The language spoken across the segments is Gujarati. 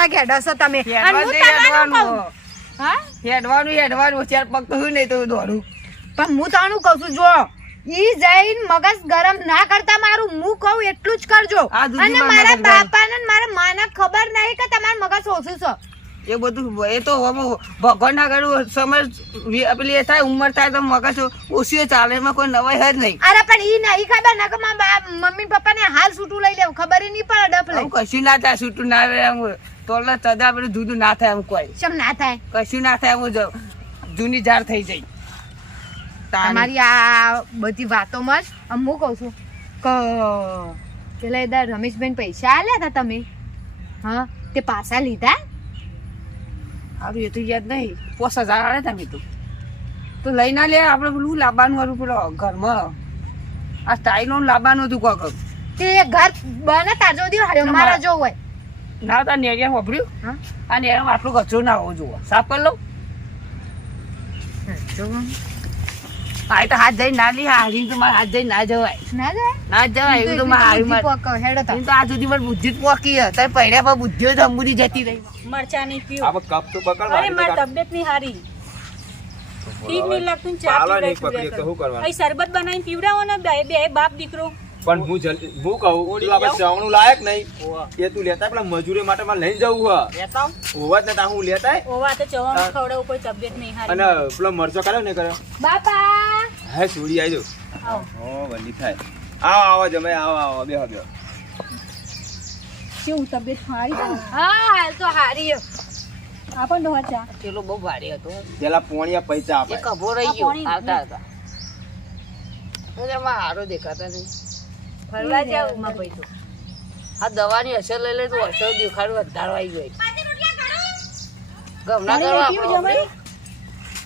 વાગે છો તમે? અને હું હેડવાનું તમારું કહું. હા? હેડવાનું હેડવાનું. ચાર પગ તો શું નહીં તો દોડું. પણ હું તાનું કહું છું જો ઈ જઈને મગજ ગરમ ના કરતા મારું હું કહું એટલું જ કરજો. અને માં મારા બાપાને ને મારા માને ખબર નહીં કે તમારું મગજ ઓછું છે. એ બધું એ તો ભગવાન ના કરું સમય પેલી એ થાય ઉંમર થાય તો મગજ ઓછી ચાલે એમાં કોઈ નવાઈ જ નહીં. અરે પણ ઈ નહીં ખબર ના કે મમ્મી પપ્પા ને હાલ છૂટું લઈ લેવું ખબર નહીં પડે ડફલે કશું ના થાય છૂટું ના રહે તોલા તદા પેલું જુદું ના થાય એમ કોઈ. ચમ ના થાય? કશું ના થાય એમ જૂની જાર થઈ જાય. તમારી આ બધી વાતોમાં જ હું કહું છું કે પેલા રમેશબેન પૈસા આલ્યા હતા તમે? હા તે પાછા લીધા? સારું એ તો યાદ નહીં. પોસ હજાર આવે તમે તો. તો લઈ ના લે આપણે પેલું લાવવાનું હતું પેલો ઘરમાં. આ સ્ટાઈલો લાવવાનું હતું કોક. તે ઘર બને તાજો દી હારે મારા જો હોય. ના તા નેરિયા વાપર્યું. આ નેરિયામાં આટલો કચરો ના હોવો જોવો સાફ કરી લઉં એ તો હાથ જઈ ના લી હારી તો મારે હાથ જઈ ના જવાય. ના જવાય? ના જવાય એવું તો મારા હારી તા. આ સુધી મારી બુદ્ધિ જ પોકી તારે પડ્યા પર બુદ્ધિઓ જંબુની જતી રહી. મરચાની પીવું આપણે કપ તો પકડ અરે મારી તબિયત નહીં હારી. ઠીક નહીં લાગતું ચા નહીં પીવડાવી તો શું કરવાનું? અહીં શરબત બનાવીને પીવડાવો ને બે બે બાપ દીકરો. પણ હું જલ્દી હું કહું તું આપણે જવાનું લાયક નહીં. એ તું લેતા પેલા મજૂરી માટે મારે લઈને જવું હા હોવા ઓવા ને હું લેતા. ઓવા તો ચવામાં ખવડાવું કોઈ તબિયત નહીં અને પેલો મરચો કર્યો ને કર્યો બાપા! હે સુડી આવજો આવો. હો વંડી થાય. આવો આવો જમે આવો આવો બેહો બેહો. કેવું તબિયત હારી છે? હા હાલ તો હારી હે. આપણ ડોહા ચા? પેલો બહુ ભારે હતો. પેલા પોણિયા પૈસા આપે. કભો રહી ગયો. આવતા હતા. તો હારો દેખાતા નહીં. ફરવા જાવમાં પૈસો. આ દવાની અસર લઈ લે તો અસર દેખાડું વધારો આવી જાય. ગમના પાણી કરવા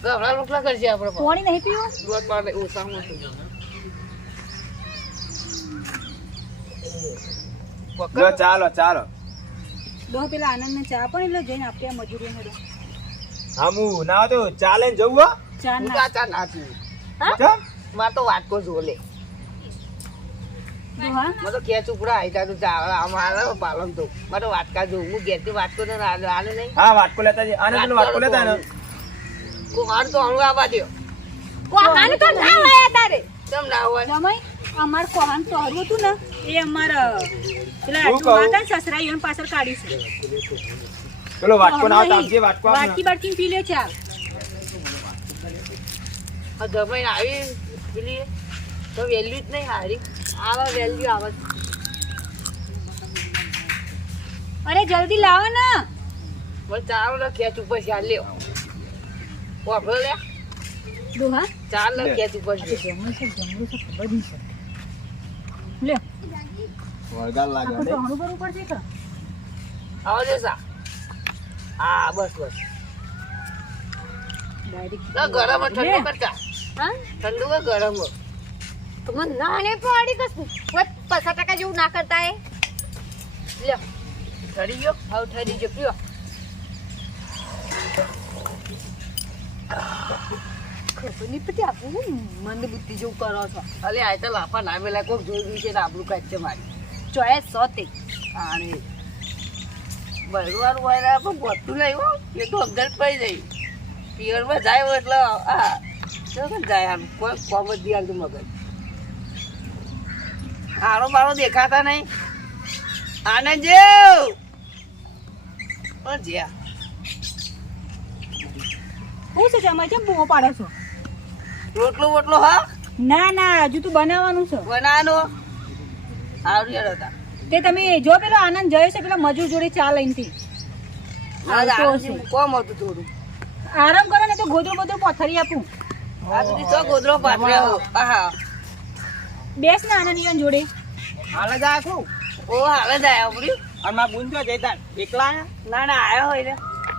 ગમના રોટલા કરજે આપણે પણ. પાણી નહીં પીવું? દોઢ પાડે ઓછામાં ઓછું. લો. ચાલો ચાલો. ડોહા પેલા આનંદને ચા પણ એટલે જઈને આપીએ મજૂરી હેડો હા ના તો ચાલે ને જવું હો. ચા ના. ચા ના પીવું. ચમ? તો વાટકો જોલે. મને તો ખેંચ ઉપડા આવી તા તું ચા અમારે પાલન તો. મારે તો વાટકા જોઉં હું ઘેરથી વાટકો તો આલે આલે નહીં. હા વાટકો લેતા જઈએ. આને પેલો વાટકો લેતા ને. કોઈ તો હણવા આવવા દ્યો. કોહાન તો ના હોય તારે. કેમ ના હોય? જમાઈ અમાર કોહાન તો હતું ને એ અમારા પેલા શું કહું? માતા ને સસરા ઈવન પાછળ કાઢી છે. વાટકો ના આવતા વાટકો વાટકી બાટકી પી લે ચા આ. જમાઈને આવી પેલી તો વેલ્યુ જ નહીં હારી. આવા વેલ્યુ આવે અરે જલ્દી લાવો ને. મને ચાલો ને ખેંચ ઉપર આ લ્યો વાપરો લે. ડોહા. ચાલ ને ખેંચ ઉપર છે લે. વળગાડ લાગે તો નહીં? હણું કરવું પડશે કે? આવો દે સા. હા બસ બસ. ડાયરેક્ટ ના ગરમ ઠંડુ કરતા. હા? ઠંડુ હોય ગરમ હોય. ના ને પાડી કશું. કોઈ પચાસ ટકા જેવું ના કરતા એ. લ્યો ઠરી ગયો હવે ઠરી ગયો પીઓ. આપું. મંદ બુદ્ધિ જેવું કરો છો. અલે આ તો લાફા ના મેલા કોક જોઈ ગયું છે ને કાંઈ છે મારી. ચોઈસ સોતે આને બળવાનું હોય પણ બોલતું નહીં હો. એ તો અંદર પડી જાય. પિયરમાં જાય એટલે કેવું જાય આમ. કોઈ કોમ જ નહીં મગજ. આરો બારો દેખાતા નહીં. આનંદ જેવ. પણ જ્યાં. શું છે જમાઈ કેમ બૂમો પાડો છો? રોટલો વોટલો હા? ના ના હજુ તું બનાવવાનું છે. બનાવવાનો? આવડ્યા હતા તે. તમે જો પેલો આનંદ જયો છે પેલા મજૂર જોડે ચા લઈને થી. કોમ હતું થોડું. આરામ કરો ને તો ગોદરું બધું પથરી આપું. આ સુધી તો ગોદરો પાથર્યો. હા. બેસ ને આનંદ ઈવન જોડે. હાલ જ આયા છું ઓ હાલે જાય આયા અને માં બુન જો જઈતા એકલા ના ના આયો હોય ને.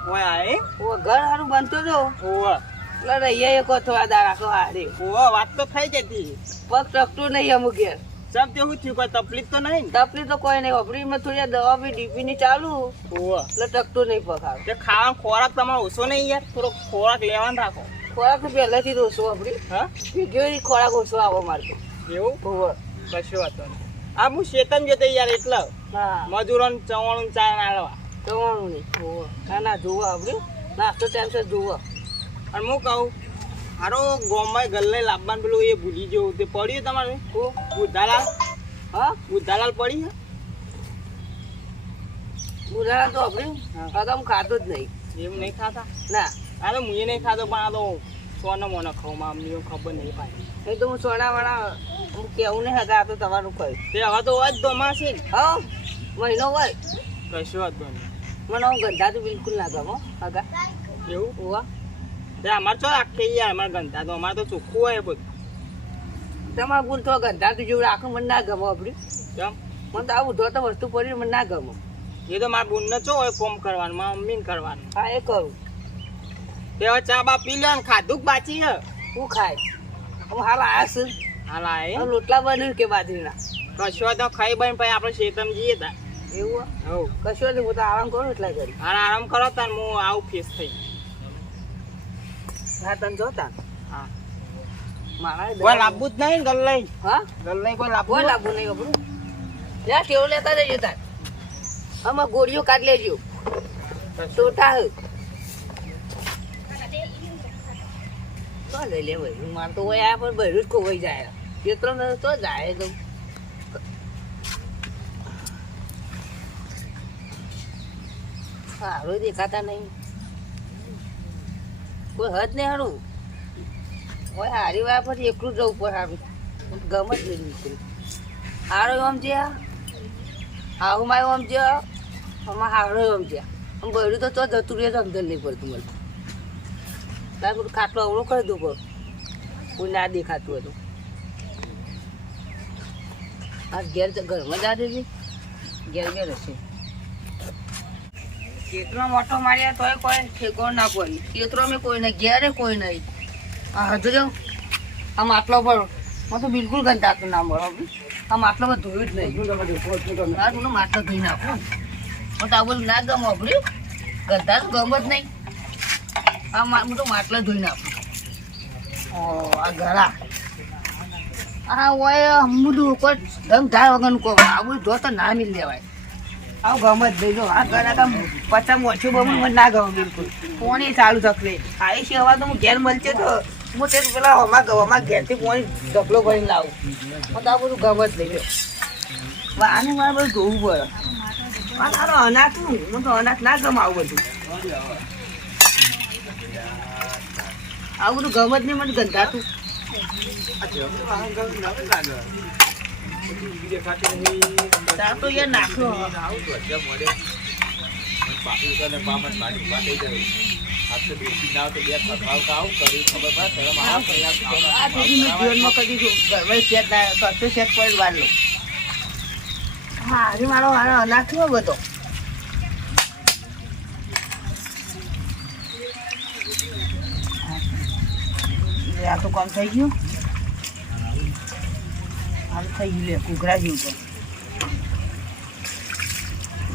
ઓય આય? ઓ ઘર હારું બનતો તો. ઓવા રહીએ એક થોડા દાડા રાખો હારી. ઓવા વાત તો થઈ જતી. પગ ટકતું નહીં અમુક ઘેર. સબ તેવું થયું? કોઈ તકલીફ તો નહીં તકલીફ તો કોઈ નહીં. ઓપરીમાં થોડી દવા બી ડીપી ની ચાલુ. ઓવા એટલે ટકતું નહીં હારું. તે ખાવાનો ખોરાક તમારો ઓછો નહીં યાર? થોડો ખોરાક લેવાનો રાખો. ખોરાક તો પહેલેથી જ ઓછો આપડી હા? વીડિયો ખોરાક ઓછો આવો મારતો એવું? ઓવર કશું વાતો નહીં. આ હું શેતન જતો યાર એટલે. હા. મજૂરોને ચવાણું ચા નાળવા ચવાણું નહીં. ના ના જોવો આવડ્યું નાસ્તો ટાઈમસર જોવો અને હું કહું હારો ગોમાં ગલ્લે લાવવાનું પેલું એ ભૂલી ગયો તે પડ્યું તમારે? ઓ બુદ્ધાલાલ. હા? બુદ્ધાલાલ પડી બુધારા તો આપણે હા. તો હું ખાતો જ નહીં. એવું નહીં ખાતા? ના. આ તો હું નહીં ખાતો પણ આ તો સોનો મોનો ખાઉં માં અમને ખબર નહીં પાડી. એ તો હું સોનાવાળા હું કેવું નહીં હતા આ તો તમારું કહ્યું તે હવે તો હોય જ ધોમા છે હા મહિનો હોય. કશું વાંધો નહીં મને હું ગંધા તો બિલકુલ ના ગમો હગા. એવું? હોવા. અમારે ચો રાખે યાર અમારે ગંધા તો અમારે તો ચોખ્ખું હોય બધું. તમારા ગુણ તો ગંધા તો જેવું રાખો મને ના ગમો આપડે કેમ? મને તો આવું તો વસ્તુ પડી મને ના ગમો. એ તો મારા બુનને ચો હોય કોમ કરવાનું મારા મમ્મીને કરવાનું. હા એ કરું. તે હવે ચા બા પી લે ને ખાધું બાચી હે? હું ખાય હું હાલ આયા છું. હાલા હવે રોટલા બન્યું કે બાજરીના? કશો તો ખાઈ બન પછી આપણે શેતમ જઈએ તા. એવું? હવ. કશો હું તો આરામ કરું એટલા કરી આરામ કરો તાર હું આવું ફેસ થઈ તને. જોતા હા કોઈ લાવવું જ નહીં ગલ્લે હા? ગલ્લે કોઈ કોઈ લાવવું લાભું નહીં ખબર. લે ટેવ લેતા જજો તાર આમાં ગોળીઓ કાઢ લેજો. ટોટા હ. તો લઈ લે ભાઈ મારે તો હોય આ પણ ભર્યું જ ખોવાઈ જાય. કેટલો ને તો જાય તો સારું દેખાતા નહીં. કોઈ હદ નહીં હારું. હોય હારી વાર પછી એકલું જ જવું પડે હારું. ગમે જ નહીં નીકળ્યું હારો આમ છે હાહુ માયો આમ છે આમાં હારો આમ છે. આમ બહેરું તો તો જતું રહે તો અંદર નહીં પડતું મને. તારે બધું ખાટલો અવળો કરી દઉં પણ. કોઈ ના દેખાતું હતું આ ઘેર ઘરમાં જા દેજે. ઘેર ઘેર હશે. કેટલો મોટો માર્યા તોય કોઈ ઠેકો ના કોઈ. કેટલો મેં કોઈ નહીં ઘેરે કોઈ નહીં. આ હજુ જો આ માટલો પર હું તો બિલકુલ ગંધાતું ના મળો આ માટલો પર ધોયું જ નહીં. હા માટલો ધોઈ નાખું. હું તો આ બધું ના ગમો આપણું ગંધા તો ગમ જ નહીં. આ હું તો માટલો ધોઈ નાખું. ઓ આ ગળા. આ હોય અમુદું કોઈ ધમ ધાર વગરનું કોઈ. આવું ધો તો ના મિલ લેવાય આવું ગમત જ નહીં. જો આ ઘણા કામ પચાસ ઓછું બમું મને ના ગમે બિલકુલ. પોણી ચાલુ થકલે આવી છે હવા તો હું ઘેર મળશે તો હું તે પેલા હમા ગવામાં ઘેરથી પોણી ઢગલો ભરીને લાવું. હું તો આ બધું ગમત જ નહીં. આને મારે બધું જોવું પડે. તારો અનાજ શું હું તો અનાથ ના ગમ આવું બધું. આવું બધું ગમત જ નહીં, મને ગંધાતું. તો યાર નાખ્યો આ સુધી મેં જીવનમાં કદી જો ઘરમાં સેટ ના કશું સેટ પડી વાર લો. હા હરી મારો મારો નાખ્યો બધો. આ તો કામ થઈ ગયું. હાલ થઈ ગયું લે ઘૂઘરા જેવું તો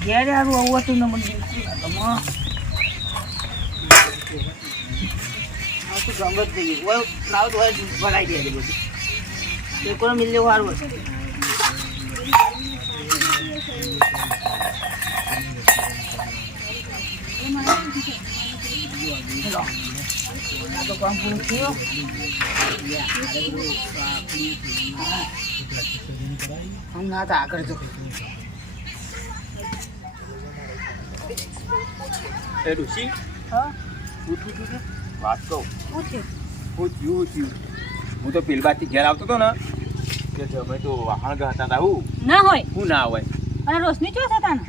ઘેર હારું આવું હતું ને મને ભરાઈ દે બધું. એક વાર મિલ લેવું હમ ના તો આગળ જો એ ઋષિ હા ઉઠ ઉઠ ઉઠ. વાત કહું થયું હું થયું હું હું તો પેલબાથી ઘેર આવતો હતો ને કે જમે તો વાહણ ગાતા હતા હું ના હોય. હું ના હોય. અને રોશની ચો થતા ને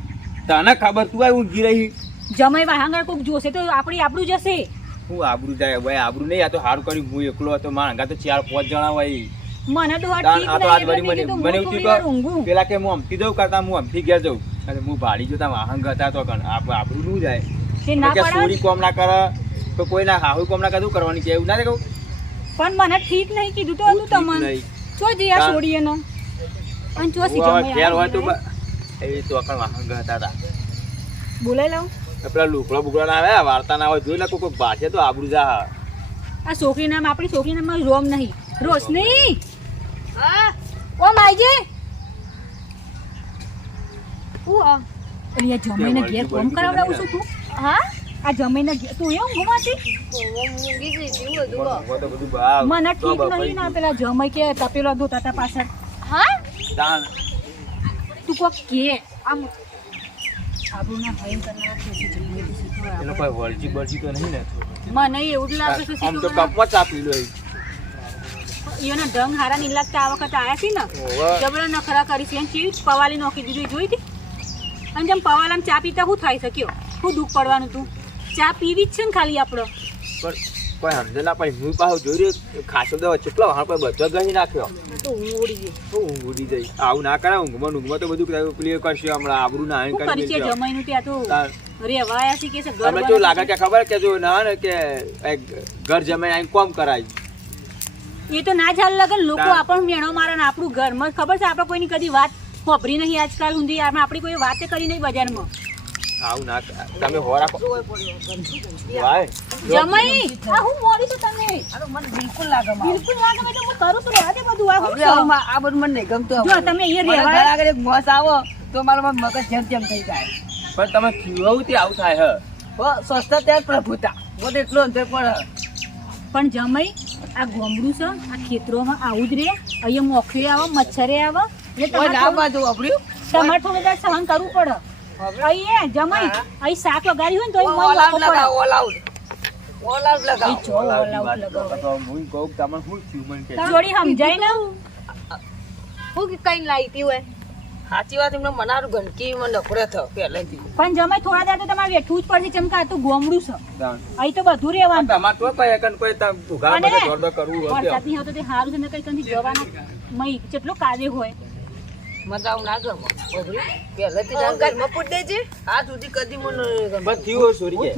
તને ખબર તું આય ઊંઘી રહી. જમાઈ વાહાંગર કોક જોશે તો આપણી આબરૂ જશે. હું આબરૂ જાય ભાઈ આબરૂ નહીં આ તો હારું કર્યું. હું એકલો હતો મારા હંગા તો ચાર પાંચ જણા હોય. મને તો મને એવું પેલા કે હું અમથી જઉં કરતા હું અમથી ઘેર જઉં. અને હું ભાડી જોતા વાહન ગતા તો કણ આપનું જાય. કે સોરી કોમ ના કરે તો કોઈ ના હાહુ કોમ ના કરે કરવાની છે એવું ના કહું પણ મને ઠીક નહીં કીધું તો હતું તમને. ચો જઈ આ તાન- છોડીએ અને ચોસી હું ઘેર હોય તો એ તો અકણ વાહન ગતા હતા બોલાઈ લઉં? પેલા લુકડા બુકડા ના આવે વાર્તા ના હોય જોઈ લે કોઈ ભાષે તો આબરૂ જા. આ છોકરી નામ આપણી છોકરી નામ રોમ નહીં. રોશની! ઓ માઈજી ઉ આ એટલે આ જમાઈને ઘેર કોમ કરાવડાવું છું તું? હા? આ જમાઈને ઘેર તું એવું ઘુમાતી. મને ઠીક નહીં ના. પેલા જમાઈ કે તપેલો ધોતા હતા પાછળ. હા. તું કોક કે આમ આપણું ના ભયંકર ના રાખે છે એનો કોઈ વળજી બળજી તો નહીં ને. મને એવું લાગે છે આમ તો શીખવાડે. કપમાં ચા લો એના ઢંગ હારા નહીં લાગતા આ વખત આયા છે ને. જબરા નખરા કરી છે અને પવાલી નોખી દીધી જોઈ હતી? અને જેમ પવાલામાં ચા પીતા શું થાય શક્યો? શું દુઃખ પડવાનું તું ચા પીવી જ છે ને ખાલી આપણો પણ કોઈ સમજે ના પડી. હું પાછું જોઈ રહ્યો ખાસો દવા કેટલો હા કોઈ બધો ગણી નાખ્યો. તો હું ઉડી ગઈ. હું ઉડી જઈ આવું ના કરાય. ઊંઘમાં ઊંઘમાં તો બધું ક્લિયર કરશે. હમણાં આબરું ના કરી છે. જમાઈનું ત્યાં તો રેવાયા છે કે છે ઘર કેવું લાગે કે ખબર કે જો ના ને કે ઘર જમાઈ આવીને કોમ કરાય? એ તો ના ચાલ લગન લોકો આપણને મેણો મારે ને આપણું ઘરમાં ખબર છે આપણે કોઈની કદી વાત ખોભરી નહીં આજકાલ સુધી આપણે આપણી કોઈ વાતે કરી નહીં બજારમાં. આવું ના તમે હો જમાઈ! આ હું મોડી છું તમે આ મને બિલકુલ લાગે બિલકુલ લાગે મેં હું કરું છું રહેવા દે બધું. આ હું બધું મને નહીં ગમતું જો તમે અહીંયા રહેવા આગળ એક મોસ આવો તો મારું મગજ જેમ તેમ થઈ જાય. પણ તમે થયું તે આવું થાય હે. સ્વસ્થતા ત્યાં પ્રભુતા. હું એટલો અંતર પણ પણ જમાઈ આ ગોમડું છે આ ખેતરોમાં આવું જ રે અહીંયા મોખરે આવે મચ્છરે આવે. તમારે થોડું- સહન કરવું પડે. અહીંયા જમાઈ અહીં શાક વગાડ્યું હોય ને તો ઓલ આઉટ જોડી સમજાય ને? હું કે કઈ લાઈતી હોય? સાચી વાત એમને મનારું ગંદકી માં નફરત થયો પહેલેથી. પણ જમાઈ થોડા દાડા તો તમારે વેઠવું જ પડશે ચમકા આ તો ગોમડું છે. અહીં તો બધું રહેવાનું. તમારે તો કઈ એકન કોઈ અને બધે દોડ કરવું હોય વરસાદ નહીં તો તે સારું છે ને કઈ કંઈ જવાના મય કેટલો કાદે હોય. આવું ના ગમો. પહેલેથી જ આવું ઘરમાં પૂટ દેજે. આ સુધી કદી મને બસ થયું હોય સોરી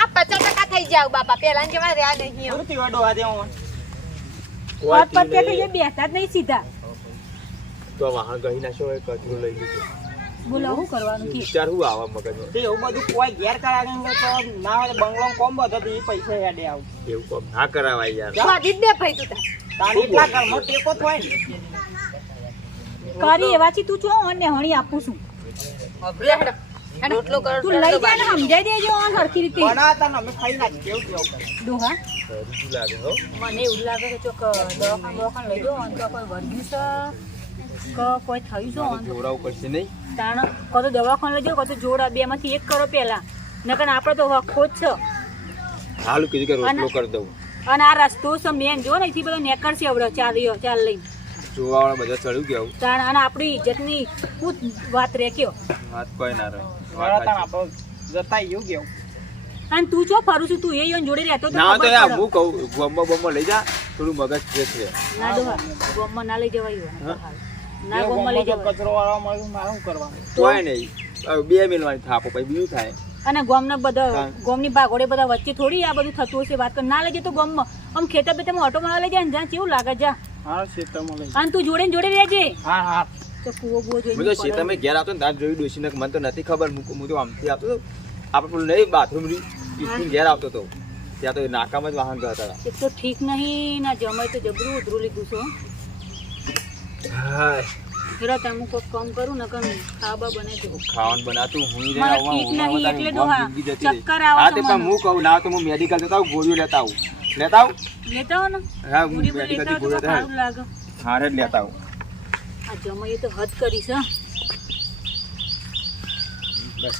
આ પચાસ ટકા થઈ જાવ બાપા. પેલા જેવા રહ્યા નહીં શું થયું આ ત્યાં? પગ પગ કે બેસતા જ નહીં સીધા. તો વાહન ગહી નાખ્યો હોય કચરો લઈ લીધો. બોલો શું કરવાનું કે? વિચાર શું આવા મગજમાં તે એવું બધું કોઈ ઘેર કરાવે તો ના હોય બંગલો કોમ બધો તો એ પૈસા હેડે આવું. એવું કોમ ના કરાવાય યાર. સ્વાદી જ દે ભાઈ તું તારી એટલા ઘરમાં ટેકો થાય ને. કરી એવાથી તું છો અને હણી આપું છું? રોટલો કરો તું લઈ જા ને સમજાઈ દેજો આ સરખી રીતે. ને અમે ખાઈ કેવું કેવું મને એવું લાગે છે ચોક દવાખાને દવાખાને લઈ જાઓ અને કોઈ વર્ગ્યું છે. કે કોઈ થયું છે જોડાવું પડશે નહીં. તાણ કો દવાખાને લઈ જાઓ કો જોડા બે એક કરો પહેલા. નકર આપણે તો વખો જ છે. હાલું કીધું કે રોટલો કરી દઉં. અને આ રસ્તો છે મેન જો ને અહીંથી બધા નેકળશે આવડે ચાલ્યો ચાલ લઈને. જોવા બધા ચડ્યું કે તાણ અને આપણી ઇજ્જતની શું વાત રેક્યો વાત કોઈ ના રહે. વાત તાણ જતા એવું કેવું? અને તું જો ફરું છું તું એ યોન જોડે રહેતો ના તો યાર હું કહું ગોમમાં બોમમાં લઈ જા થોડું મગજ ફ્રેશ રહે. ના ના લઈ જવાય? ના ગોમમાં તો જવાય. કચરો વાળા મળ્યું મારે શું કરવાનું? કોઈ નહીં. બે મિલવાની થાપો પછી બીજું થાય. અને ગોમના બધા. ગોમની ભાગોડે બધા વચ્ચે થોડી આ બધું થતું હશે વાત કર. ના લેજે તો ગોમમાં. આમ ખેતર બેતરમાં ઓટો મારવા લઈ જાય ને જ્યાં કેવું લાગે જા હા ક્ષેત્રમાં લઈ અને તું જોડે ને જોડે રહેજે. હા હા. તો કૂવો બુવો ઘેર આવતો ને તાર જોયું ડોશીને ને મને તો નથી ખબર હું હું તો આમથી આવતો આપણે પેલું નહીં બાથરૂમ ઘેર આવતો તો. ત્યાં તો નાકામાં જ વાહન હતા. એક તો ઠીક નહીં ના જમાય તો જબરું ઉધરું લીધું છો હાય, હેરો તમે કોક કામ કરું ને કમ ખાવા બને જો ખાવાનું બનાતું હું રે મને આવા- ઠીક નહીં એટલે ડોહા. ચક્કર આવે હા તે પણ હું કહું ના તો હું મેડિકલ જતા આવું ગોળીઓ લેતા આવું. લેતા આવું? લેતા આવો ને. હા હું મેડિકલથી ગોળીઓ લેતા લાગે. હારે જ લેતા આવું. આ જમાઈએ તો હદ કરી છે બસ